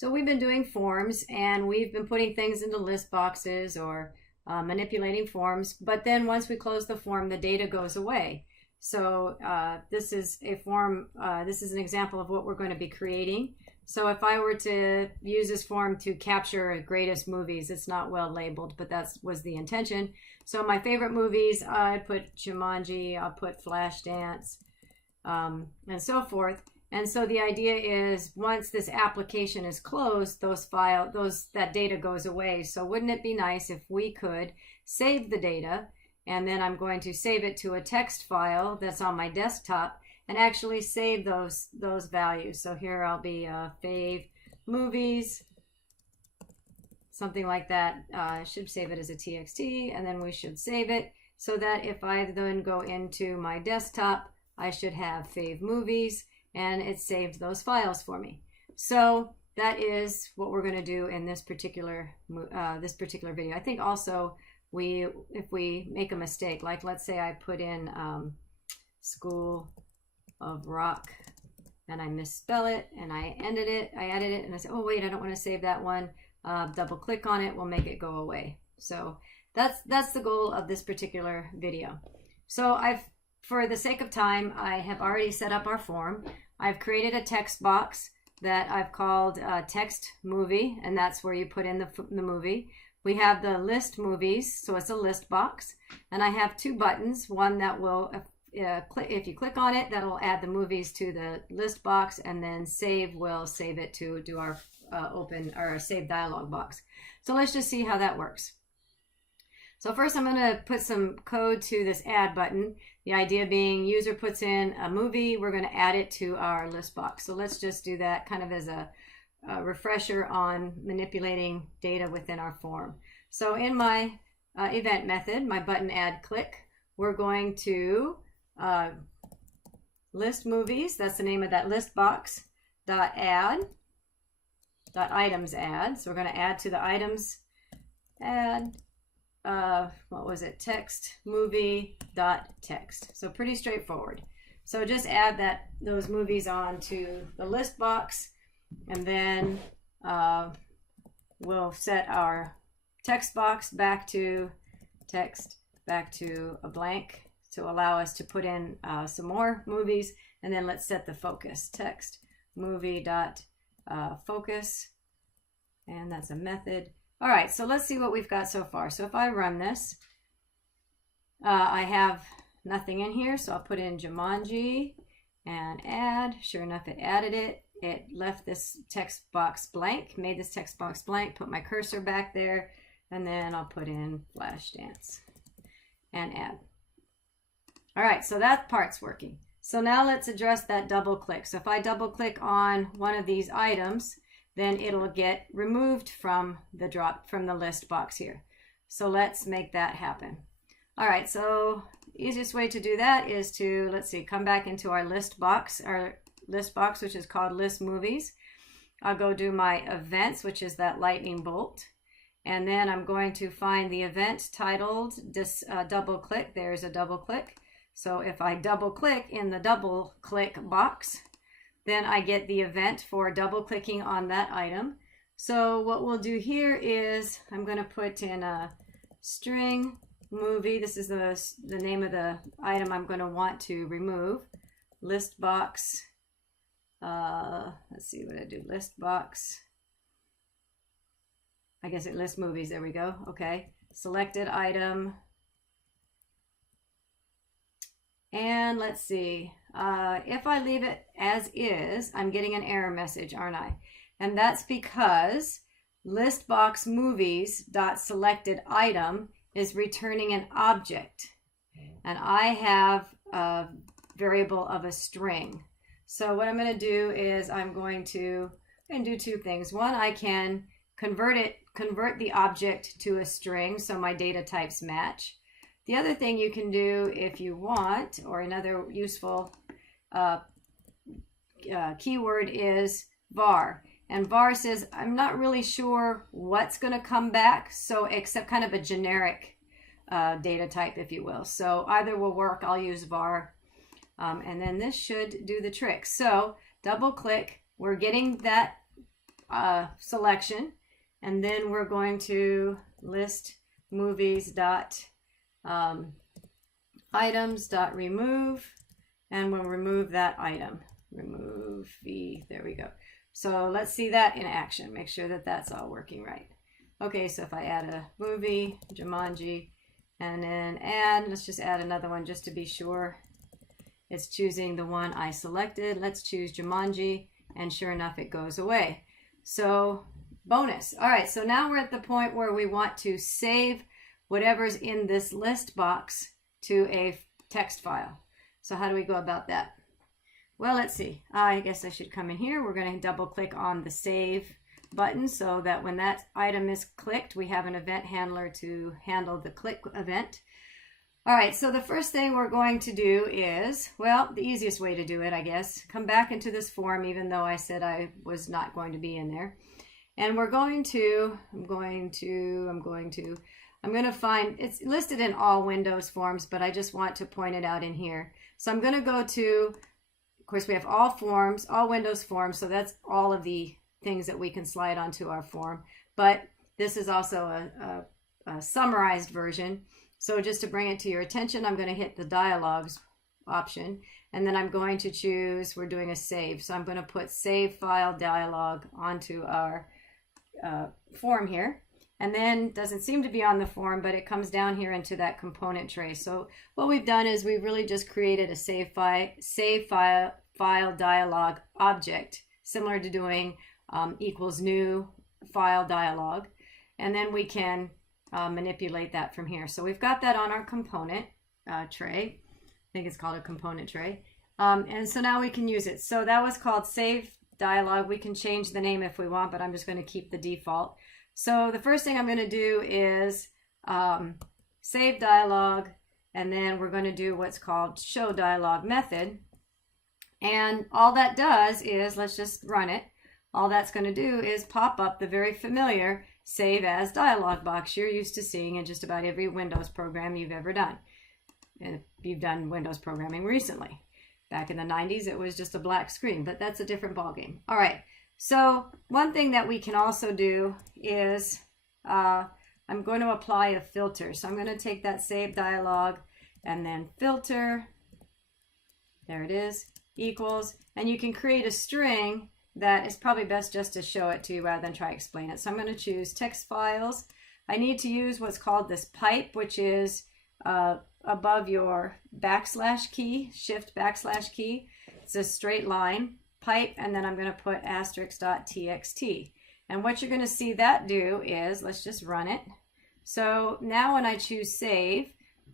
So we've been doing forms and we've been putting things into list boxes or manipulating forms, but then once we close the form, the data goes away. So this is a form, this is an example of what we're going to be creating. So if I were to use this form to capture greatest movies, it's not well labeled, but that was the intention. So my favorite movies, I put Jumanji, I'll put Flashdance, and so forth. And so the idea is once this application is closed, that data goes away. So wouldn't it be nice if we could save the data, and then I'm going to save it to a text file that's on my desktop and actually save those values. So here I'll be fave movies, something like that. I should save it as a TXT, and then we should save it so that if I then go into my desktop, I should have fave movies, and it saved those files for me. So that is what we're going to do in this particular video. I think also if we make a mistake, like let's say I put in School of Rock and I misspell it and I added it and I said, oh wait, I don't want to save that one. Double click on it will make it go away. So that's the goal of this particular video. So for the sake of time, I have already set up our form. I've created a text box that I've called text movie, and that's where you put in the movie. We have the list movies, so it's a list box, and I have two buttons. One that will, if you click on it, that'll add the movies to the list box, and then save will save it to do our open or save dialog box. So let's just see how that works. So first I'm going to put some code to this add button. The idea being user puts in a movie, we're going to add it to our list box. So let's just do that kind of as a refresher on manipulating data within our form. So in my event method, my button add click, we're going to list movies, that's the name of that list box, .add, .items add. So we're going to add to the items add, what was it, text movie .text. So pretty straightforward. So just add those movies onto the list box, and then we'll set our text box back to a blank to allow us to put in some more movies, and then let's set the focus, text movie focus, and that's a method. All right, so let's see what we've got so far. So if I run this, I have nothing in here, so I'll put in Jumanji and add. Sure enough, it added it. It left this text box blank, made this text box blank, put my cursor back there, and then I'll put in Flashdance and add. All right, so that part's working. So now let's address that double click. So if I double click on one of these items, then it'll get removed from the list box here. So let's make that happen. All right, so the easiest way to do that is to, let's see, come back into our list box, which is called list movies. I'll go do my events, which is that lightning bolt. And then I'm going to find the event titled double click. There's a double click. So if I double click in the double click box, then I get the event for double clicking on that item. So what we'll do here is I'm going to put in a string movie. This is the name of the item I'm going to want to remove. List box. Let's see what I do. List box. I guess it lists movies. There we go. Okay. Selected item. And let's see. If I leave it as is, I'm getting an error message, aren't I? And that's because listbox movies .selected item is returning an object, and I have a variable of a string. So what I'm going to do is I'm going to do two things. One, I can convert the object to a string so my data types match. The other thing you can do if you want, or another useful keyword is var. And var says, I'm not really sure what's going to come back, so except kind of a generic data type, if you will. So either will work. I'll use var. And then this should do the trick. So double click, we're getting that selection, and then we're going to list movies dot items dot remove, and we'll remove that item. Remove v, there we go. So let's see that in action. Make sure that that's all working right. Okay, so if I add a movie, Jumanji, and then let's just add another one just to be sure it's choosing the one I selected. Let's choose Jumanji, and sure enough, it goes away. So bonus. All right, so now we're at the point where we want to save whatever's in this list box to a text file. So how do we go about that? Well, let's see. I guess I should come in here. We're going to double click on the save button so that when that item is clicked, we have an event handler to handle the click event. All right, so the first thing we're going to do is, well, the easiest way to do it, I guess, come back into this form, even though I said I was not going to be in there. And we're going to, I'm going to find, it's listed in all Windows forms, but I just want to point it out in here. So I'm going to go to, of course, we have all forms, all Windows forms, so that's all of the things that we can slide onto our form. But this is also a summarized version. So just to bring it to your attention, I'm going to hit the dialogues option, and then I'm going to choose, we're doing a save. So I'm going to put save file dialog onto our form here. And then doesn't seem to be on the form, but it comes down here into that component tray. So what we've done is we've really just created a save file dialog object, similar to doing equals new file dialog. And then we can manipulate that from here. So we've got that on our component tray. I think it's called a component tray. And so now we can use it. So that was called save dialog. We can change the name if we want, but I'm just going to keep the default. So the first thing I'm going to do is save dialog, and then we're going to do what's called show dialog method. And all that does is, let's just run it. All that's going to do is pop up the very familiar save as dialog box you're used to seeing in just about every Windows program you've ever done. And if you've done Windows programming recently. Back in the 90s, it was just a black screen, but that's a different ballgame. All right. So one thing that we can also do is I'm going to apply a filter. So I'm going to take that save dialog and then filter. There it is, equals. And you can create a string that is probably best just to show it to you rather than try to explain it. So I'm going to choose text files. I need to use what's called this pipe, which is above your backslash key, shift backslash key. It's a straight line. Pipe, and then I'm going to put asterisk.txt. And what you're going to see that do is, let's just run it. So now when I choose save,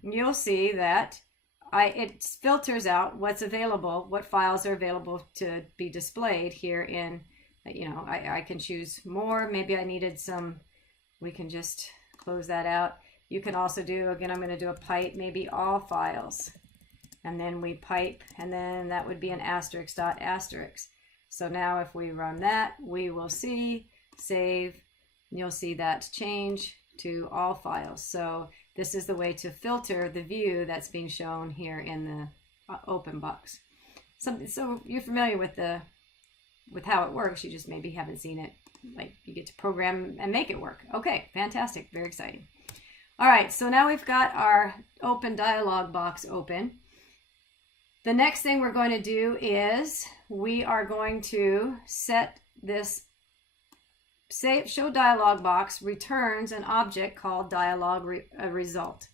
you'll see that it filters out what's available, what files are available to be displayed here in, I can choose more. Maybe I needed some, we can just close that out. You can also do, again, I'm going to do a pipe, maybe all files. And then we pipe, and then that would be an asterisk dot asterisk. So now if we run that, we will see save, and you'll see that change to all files. So this is the way to filter the view that's being shown here in the open box. So you're familiar with how it works, you just maybe haven't seen it. Like you get to program and make it work. Okay, fantastic, very exciting. All right, so now we've got our open dialog box open. The next thing we're going to do is we are going to set this show dialog box returns an object called dialog result.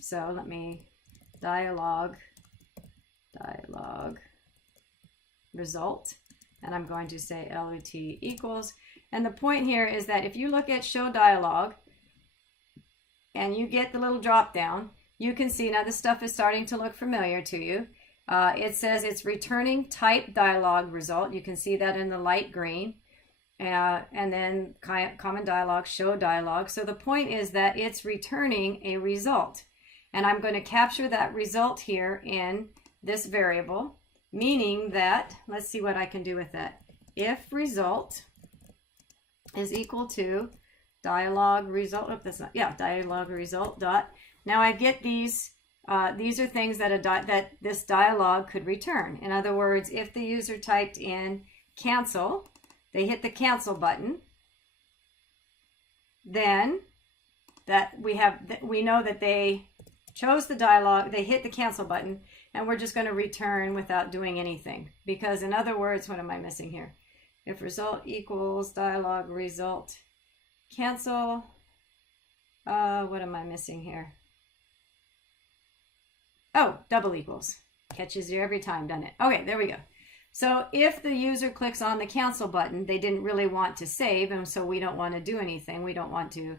So let me dialog result, and I'm going to say LET equals. And the point here is that if you look at show dialog and you get the little drop down, you can see now this stuff is starting to look familiar to you. It says it's returning type dialog result. You can see that in the light green. And then common dialog, show dialog. So the point is that it's returning a result. And I'm going to capture that result here in this variable, meaning that, let's see what I can do with that. If result is equal to dialog result, dialog result dot. Now I get these are things that this dialog could return. In other words, if the user typed in cancel, they hit the cancel button, then we know that they chose the dialog, they hit the cancel button, and we're just going to return without doing anything. Because in other words, what am I missing here? If result equals dialog result cancel, what am I missing here? Oh, double equals. Catches you every time, doesn't it? Okay, there we go. So if the user clicks on the cancel button, they didn't really want to save, and so we don't want to do anything. We don't want to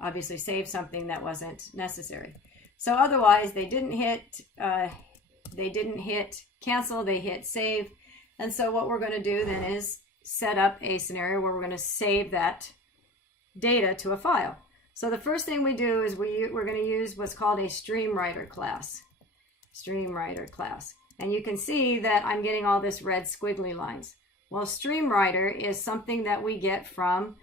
obviously save something that wasn't necessary. So otherwise, they didn't hit cancel, they hit save. And so what we're going to do then is set up a scenario where we're going to save that data to a file. So the first thing we do is we're going to use what's called a StreamWriter class. StreamWriter class. And you can see that I'm getting all this red squiggly lines. Well, StreamWriter is something that we get from,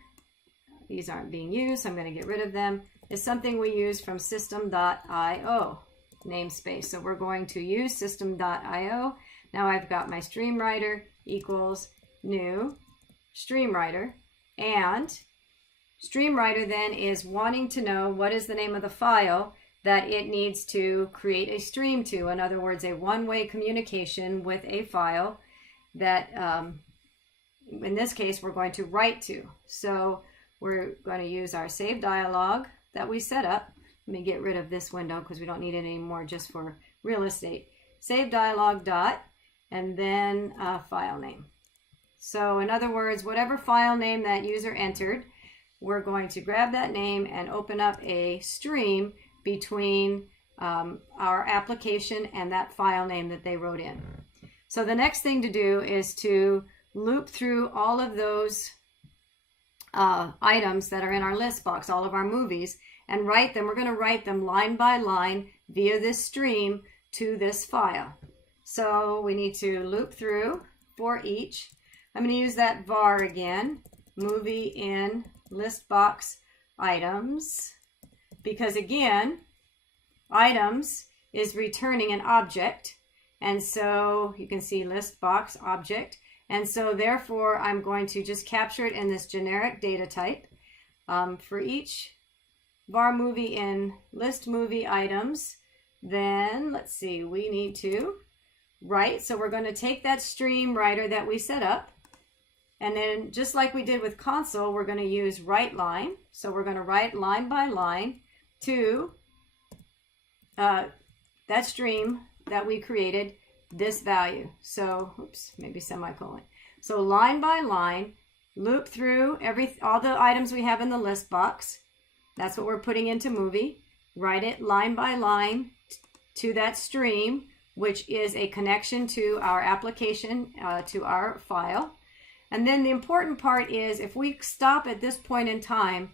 these aren't being used, so I'm going to get rid of them, is something we use from system.io namespace. So we're going to use system.io. Now I've got my StreamWriter equals new StreamWriter, and StreamWriter then is wanting to know what is the name of the file that it needs to create a stream to. In other words, a one-way communication with a file that, in this case, we're going to write to. So we're going to use our save dialog that we set up. Let me get rid of this window because we don't need it anymore just for real estate. Save dialog dot, and then file name. So in other words, whatever file name that user entered, we're going to grab that name and open up a stream between our application and that file name that they wrote in. So the next thing to do is to loop through all of those items that are in our list box, all of our movies, and write them. We're going to write them line by line via this stream to this file. So we need to loop through for each. I'm going to use that var again, movie in list box items, because again, items is returning an object, and so you can see list box object, and so therefore I'm going to just capture it in this generic data type. For each var movie in list movie items, then let's see, we need to write, so we're going to take that StreamWriter that we set up, and then just like we did with console, we're going to use write line. So we're going to write line by line to that stream that we created, this value. So, oops, maybe semicolon. So line by line, loop through all the items we have in the list box. That's what we're putting into movie. Write it line by line to that stream, which is a connection to our application, to our file. And then the important part is if we stop at this point in time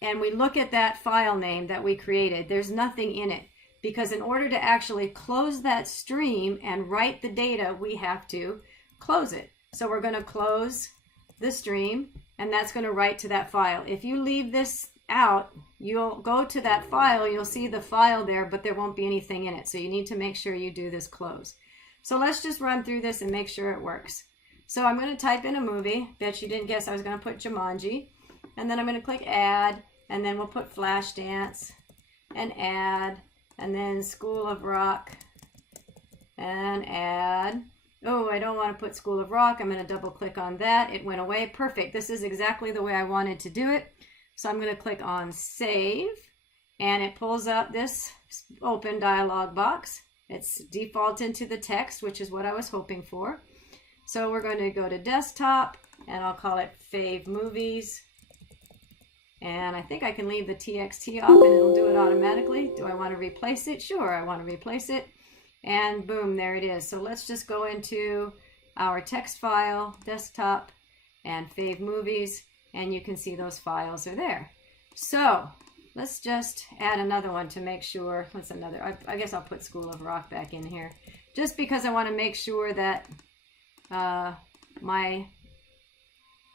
and we look at that file name that we created, there's nothing in it, because in order to actually close that stream and write the data, we have to close it. So we're going to close the stream, and that's going to write to that file. If you leave this out, you'll go to that file, you'll see the file there, but there won't be anything in it. So you need to make sure you do this close. So let's just run through this and make sure it works. So I'm going to type in a movie. Bet you didn't guess I was going to put Jumanji. And then I'm going to click add, and then we'll put Flashdance and add, and then School of Rock and add. Oh, I don't want to put School of Rock. I'm going to double click on that. It went away. Perfect. This is exactly the way I wanted to do it. So I'm going to click on save, and it pulls up this open dialog box. It's defaulted to the text, which is what I was hoping for. So we're going to go to desktop, and I'll call it Fave Movies. And I think I can leave the TXT off and it'll do it automatically. Do I want to replace it? Sure, I want to replace it. And boom, there it is. So let's just go into our text file, desktop, and Fave Movies, and you can see those files are there. So let's just add another one to make sure. What's another? I guess I'll put School of Rock back in here, just because I want to make sure that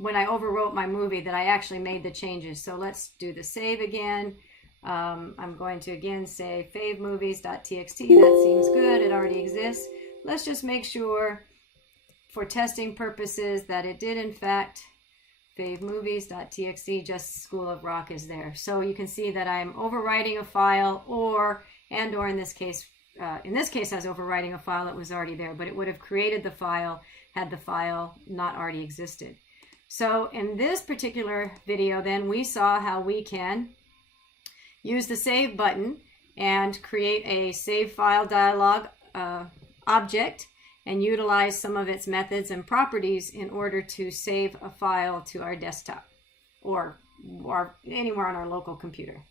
when I overwrote my movie that I actually made the changes. So let's do the save again. I'm going to again say favemovies.txt. That seems good. It already exists. Let's just make sure for testing purposes that it did in fact favemovies.txt, just School of Rock is there. So you can see that I'm overwriting a file, or in this case I was overwriting a file that was already there, but it would have created the file had the file not already existed. So in this particular video then, we saw how we can use the save button and create a save file dialog object and utilize some of its methods and properties in order to save a file to our desktop or anywhere on our local computer.